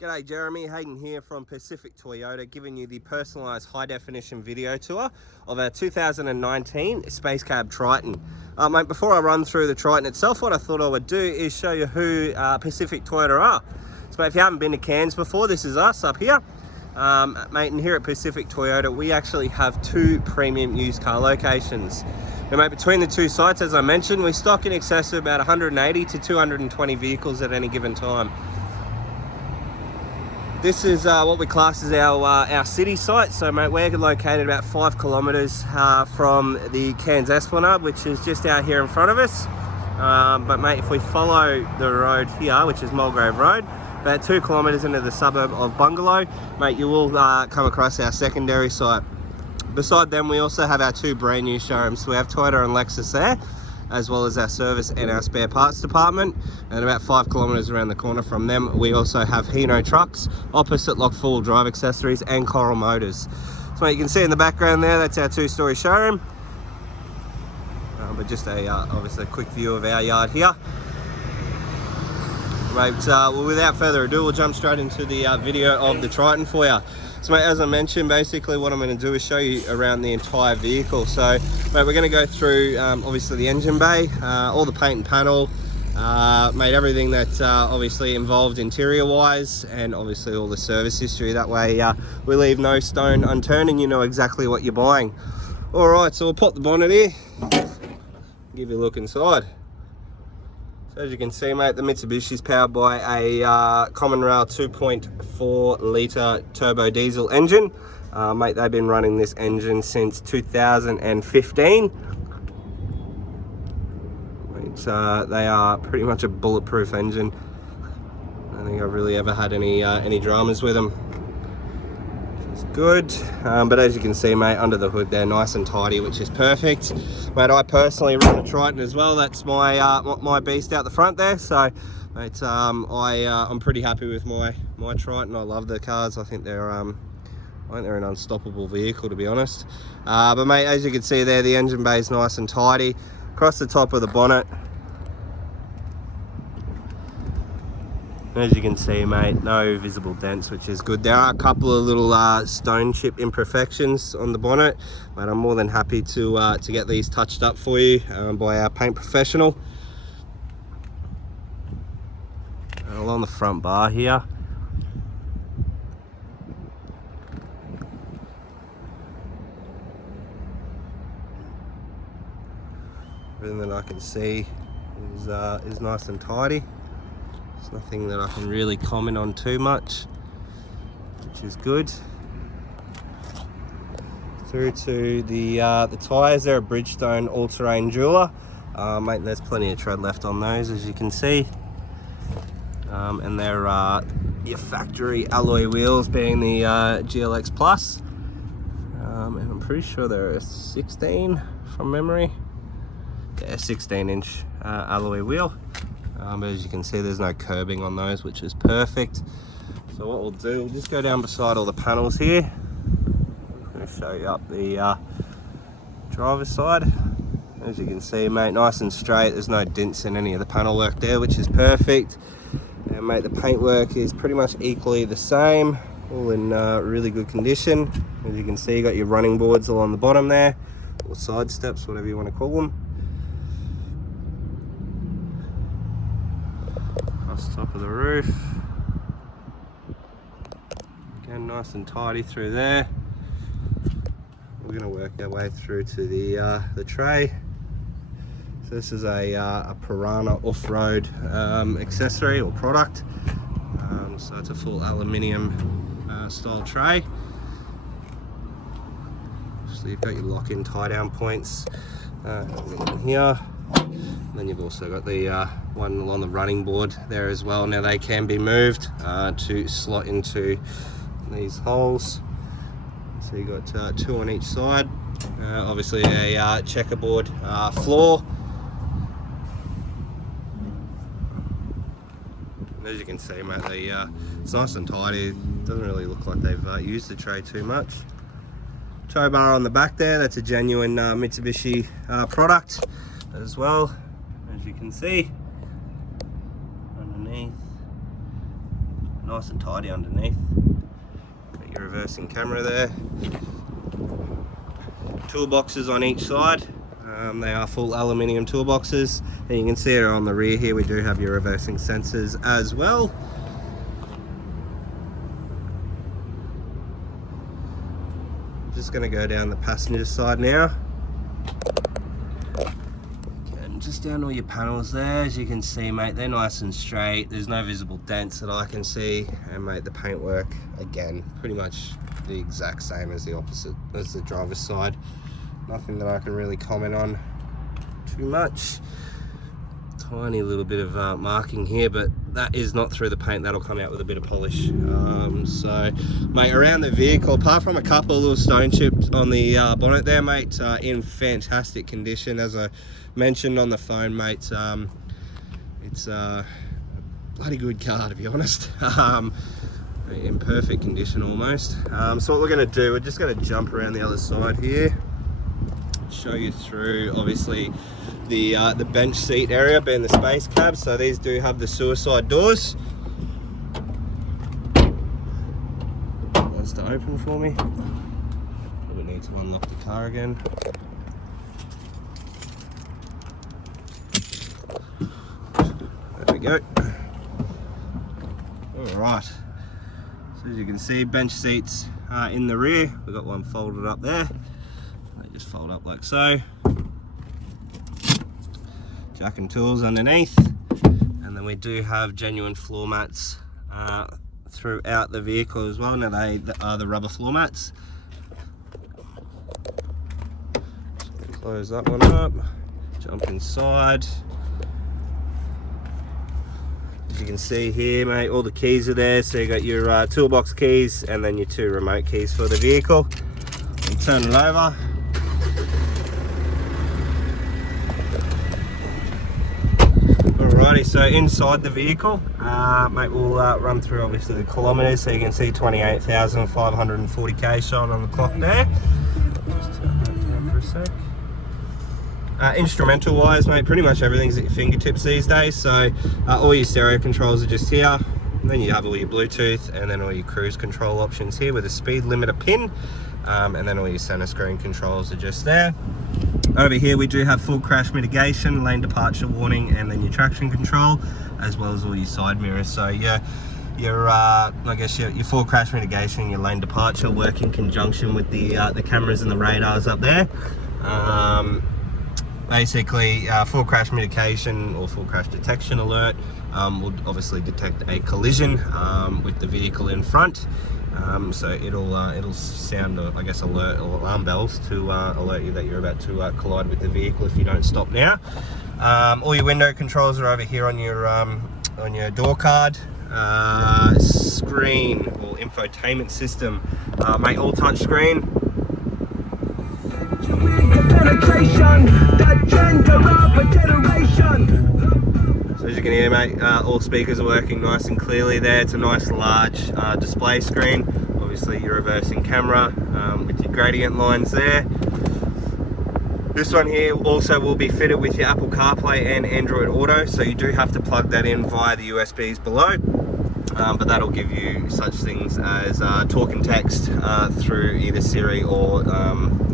G'day Jeremy, Hayden here from Pacific Toyota, giving you the personalised high-definition video tour of our 2019 Space Cab Triton. Mate, before I run through the Triton itself, what I thought I would do is show you who Pacific Toyota are. So mate, if you haven't been to Cairns before, this is us up here. Mate, and here at Pacific Toyota, we actually have two premium used car locations. Now mate, between the two sites, as I mentioned, we stock in excess of about 180 to 220 vehicles at any given time. This is what we class as our city site. So mate, we're located about 5 kilometres from the Cairns Esplanade, which is just out here in front of us. But mate, if we follow the road here, which is Mulgrave Road, about 2 kilometres into the suburb of Bungalow, mate, you will come across our secondary site. Beside them, we also have our two brand new showrooms. So we have Toyota and Lexus there, as well as our service and our spare parts department. And about 5 kilometres around the corner from them, we also have Hino Trucks, opposite Lock 4-wheel drive accessories, and Coral Motors. So you can see in the background there, that's our two-storey showroom. But just obviously a quick view of our yard here. Mate, well, without further ado, we'll jump straight into the video of the Triton for you. So mate, as I mentioned, basically what I'm going to do is show you around the entire vehicle. So mate, we're going to go through obviously the engine bay, all the paint and panel, mate, everything that's obviously involved interior wise, and obviously all the service history. That way we leave no stone unturned and you know exactly what you're buying. Alright, so we'll pop the bonnet here, give you a look inside. So as you can see mate, the Mitsubishi is powered by a common rail 2.4 litre turbo diesel engine. Mate, they've been running this engine since 2015. They are pretty much a bulletproof engine. I don't think I've really ever had any dramas with them. Which is good. But as you can see mate, under the hood they're nice and tidy, which is perfect. Mate, I personally run a Triton as well. That's my beast out the front there. So mate, I'm pretty happy with my Triton. I love the cars. I think they're an unstoppable vehicle, to be honest. But mate, as you can see there, the engine bay is nice and tidy. Across the top of the bonnet, as you can see mate, no visible dents, which is good. There are a couple of little stone chip imperfections on the bonnet, but I'm more than happy to get these touched up for you by our paint professional. And along the front bar here, everything that I can see is nice and tidy. There's nothing that I can really comment on too much, which is good. Through to the tyres, they're a Bridgestone all-terrain jeweler. Mate, there's plenty of tread left on those, as you can see. And they're your factory alloy wheels, being the GLX Plus. And I'm pretty sure they're a 16 from memory. Yeah, 16-inch alloy wheel. But as you can see, there's no curbing on those, which is perfect. So what we'll do, we'll just go down beside all the panels here. I'm going to show you up the driver's side. As you can see mate, nice and straight. There's no dents in any of the panel work there, which is perfect. And mate, the paintwork is pretty much equally the same, all in really good condition. As you can see, you got your running boards along the bottom there, or side steps, whatever you want to call them. Top of the roof, again nice and tidy through there. We're going to work our way through to the tray. So this is a Piranha off-road accessory or product. So it's a full aluminium style tray. So you've got your lock-in tie-down points here. And then you've also got the one along the running board there as well. Now they can be moved to slot into these holes. So you've got two on each side. Obviously a checkerboard floor. And as you can see mate, it's nice and tidy. It doesn't really look like they've used the tray too much. Tow bar on the back there, that's a genuine Mitsubishi product as well. As you can see, underneath, nice and tidy underneath. Got your reversing camera there. Toolboxes on each side. They are full aluminium toolboxes. And you can see it on the rear here, we do have your reversing sensors as well. Just going to go down the passenger side now. And just down all your panels there, as you can see, mate, they're nice and straight. There's no visible dents that I can see. And mate, the paintwork, again, pretty much the exact same as the opposite, as the driver's side. Nothing that I can really comment on too much. Tiny little bit of marking here, but that is not through the paint. That'll come out with a bit of polish. So mate, around the vehicle, apart from a couple of little stone chips on the bonnet there, mate, in fantastic condition. As I mentioned on the phone, mate, it's a bloody good car, to be honest. In perfect condition almost. So what we're going to do, we're just going to jump around the other side here, show you through obviously the bench seat area being the space cab. So these do have the suicide doors. That's to open for me. Probably need to unlock the car again. There we go. Alright, so as you can see, bench seats in the rear. We've got one folded up there. They just fold up like so. Jack and tools underneath, and then we do have genuine floor mats throughout the vehicle as well. Now they are the rubber floor mats. Close that one up, jump inside. As you can see here, mate, all the keys are there. So you got your toolbox keys and then your 2 remote keys for the vehicle. And turn it over. Alrighty, so inside the vehicle, mate, we'll run through obviously the kilometres. So you can see 28,540k shown on the clock there. Just turn that down for a sec. Instrumental wise, mate, pretty much everything's at your fingertips these days. So all your stereo controls are just here. And then you have all your Bluetooth and then all your cruise control options here with a speed limiter pin. And then all your center screen controls are just there. Over here we do have full crash mitigation, lane departure warning, and then your traction control, as well as all your side mirrors. So your full crash mitigation, your lane departure work in conjunction with the cameras and the radars up there. Basically, full crash mitigation or full crash detection alert will obviously detect a collision with the vehicle in front. So it'll sound, I guess, alert or alarm bells to alert you that you're about to collide with the vehicle if you don't stop now. All your window controls are over here on your door card. Screen or infotainment system, mate, all touch screen. So as you can hear, mate, all speakers are working nice and clearly there. It's a nice large display screen. Obviously your reversing camera with your gradient lines there. This one here also will be fitted with your Apple CarPlay and Android Auto, so you do have to plug that in via the USBs below. But that'll give you such things as talk and text through either Siri or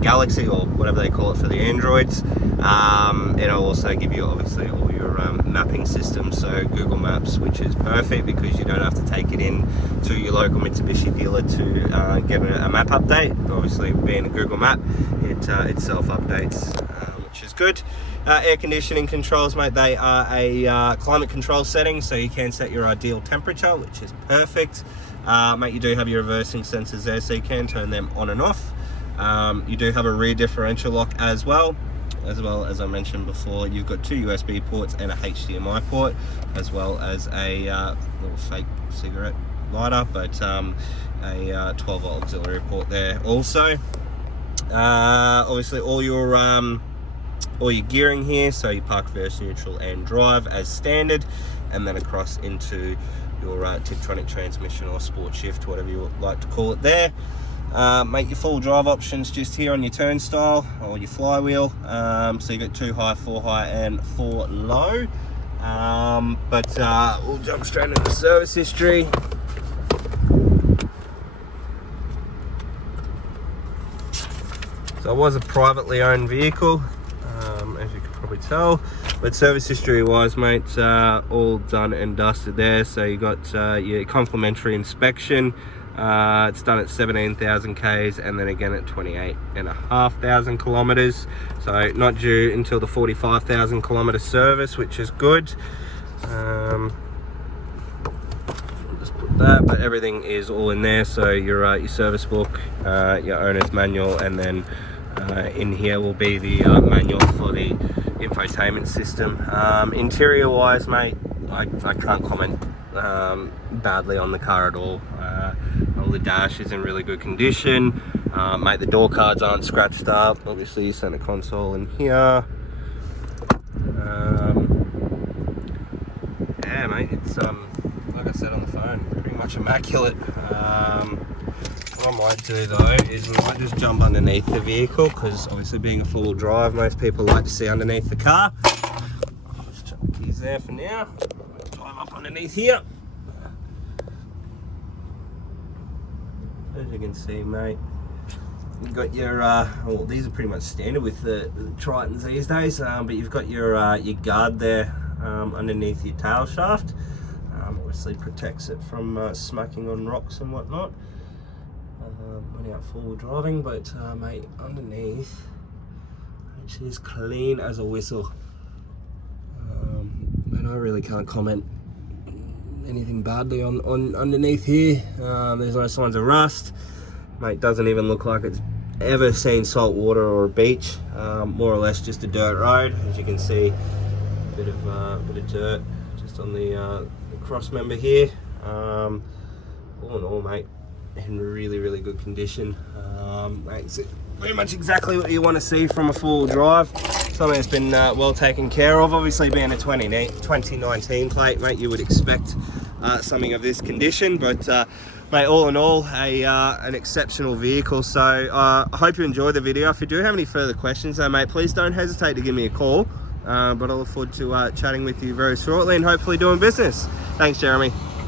Galaxy or whatever they call it for the Androids. It'll also give you obviously all your mapping systems, so Google Maps, which is perfect because you don't have to take it in to your local Mitsubishi dealer to get a map update. Obviously, being a Google Map, it self-updates, which is good. Air conditioning controls, mate, they are a climate control setting, so you can set your ideal temperature, which is perfect. Mate, you do have your reversing sensors there, so you can turn them on and off. You do have a rear differential lock as well as I mentioned before. You've got 2 USB ports and a HDMI port, as well as a little fake cigarette lighter, but a 12 volt auxiliary port there also. Obviously all your gearing here, so you park, reverse, neutral and drive as standard, and then across into your Tiptronic transmission or sport shift, whatever you would like to call it there. Make your full drive options just here on your turnstile or your flywheel. So you got 2 high, 4 high and 4 low. We'll jump straight into the service history. So it was a privately owned vehicle, as you can probably tell, but service history wise, mate, all done and dusted there. So you got your complimentary inspection. It's done at 17,000 Ks and then again at 28,500 kilometers. So not due until the 45,000 kilometer service, which is good. I'll just put that, but everything is all in there. So your service book, your owner's manual, and then in here will be the manual for the infotainment system. Interior wise, mate, I can't comment badly on the car at all. All the dash is in really good condition. Mate, the door cards aren't scratched up. Obviously, center console in here. Yeah, mate, it's like I said on the phone, pretty much immaculate. What I might do though is we might just jump underneath the vehicle, because obviously being a four-wheel drive, most people like to see underneath the car. I'll just chuck the keys there for now. Climb up underneath here. As you can see, mate, you've got your well, these are pretty much standard with the Tritons these days, but you've got your guard there underneath your tail shaft. Obviously protects it from smacking on rocks and whatnot when out four-wheel driving. But mate, underneath it's as clean as a whistle. And I really can't comment anything badly on underneath here. There's no signs of rust, mate. Doesn't even look like it's ever seen salt water or a beach. More or less just a dirt road. As you can see, a bit of dirt just on the cross member here. All in all, mate, in really good condition. Mate, it's very much exactly what you want to see from a four-wheel drive. Something that's been well taken care of. Obviously, being a 2019 plate, mate, you would expect something of this condition. But mate, all in all, an exceptional vehicle. So I hope you enjoyed the video. If you do have any further questions though, mate, please don't hesitate to give me a call. But I look forward to chatting with you very shortly and hopefully doing business. Thanks, Jeremy.